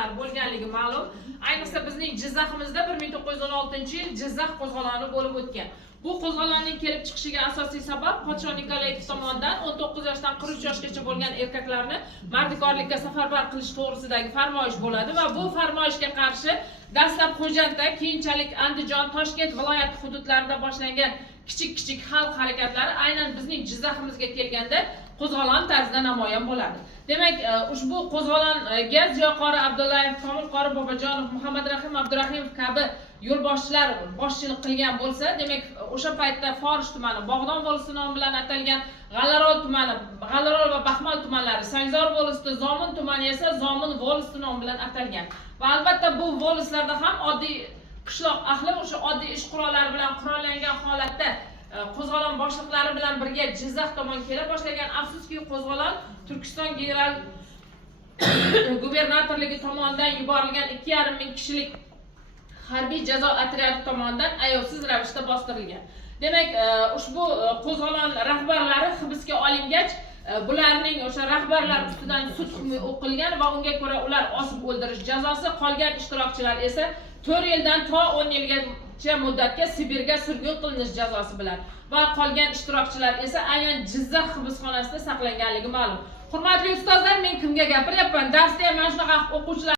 qo'zg'olonlari bo'lganligi ma'lum. Ayniqsa bizning Jizzaximizda 1916-yil Jizzax qo'zg'oloni bo'lib o'tgan. Bu qo'zg'olonning kelib chiqishiga asosiy sabab Podsho Nikolay tomonidan 19 yoshdan 43 yoshgacha bo'lgan erkaklarni mardikorlikka safarbar qilish to'g'risidagi farmoyish bo'ladi va bu farmoyishga qarshi dastlab Xo'jandda, keyinchalik Andijon, Toshkent viloyati hududlarida boshlangan kichik xalq harakatlari aynan bizning Jizzaximizga kelganda qo'zg'olon tarzida namoyon bo'ladi. Demak, ushbu qo'zg'olonga Ziyoqori Abdullayev, Komil qori Bobojonov, Muhammadrahim Abdurahimov kabi yo'lboshchilar boshchilik qilgan bo'lsa, demak, o'sha paytda Forish tumani Bog'don volisi nomi bilan atalgan, G'alarol tumani, G'alarol va Baxmal tumanlari, Sangzor volisi, Zomin tumani esa Zomin volisi nomi bilan atalgan. Va albatta bu volislarda ham oddiy qishloq ahli o'sha oddiy ish qurollari bilan qurollangan holatda qo'zg'olon boshliqlari bilan birga Jizzax tomon kela boshlagan. Afsuski, qo'zg'olon Turkiston general gubernatorligi tomonidan yuborilgan 2,5 ming kishilik harbiy jazo otryadi tomonidan ayovsiz ravishda bostirilgan. Demak, ushbu qo'zg'olon rahbarlari hibsga olingach, bularning o'sha rahbarlar ustidan sud hukmi o'qilgan va unga ko'ra ular osib o'ldirish jazosi, qolgan ishtirokchilar esa 4 yildan to 10 yilgacha muddatga Sibirga surgun qilinish jazosi bilan va qolgan ishtirokchilar esa aynan Jizzax hibsxonasida saqlanganligi ma'lum. Hurmatli ustozlar, men kimga gapiryapman? Darsda ham mana shunaqa o'quvchilar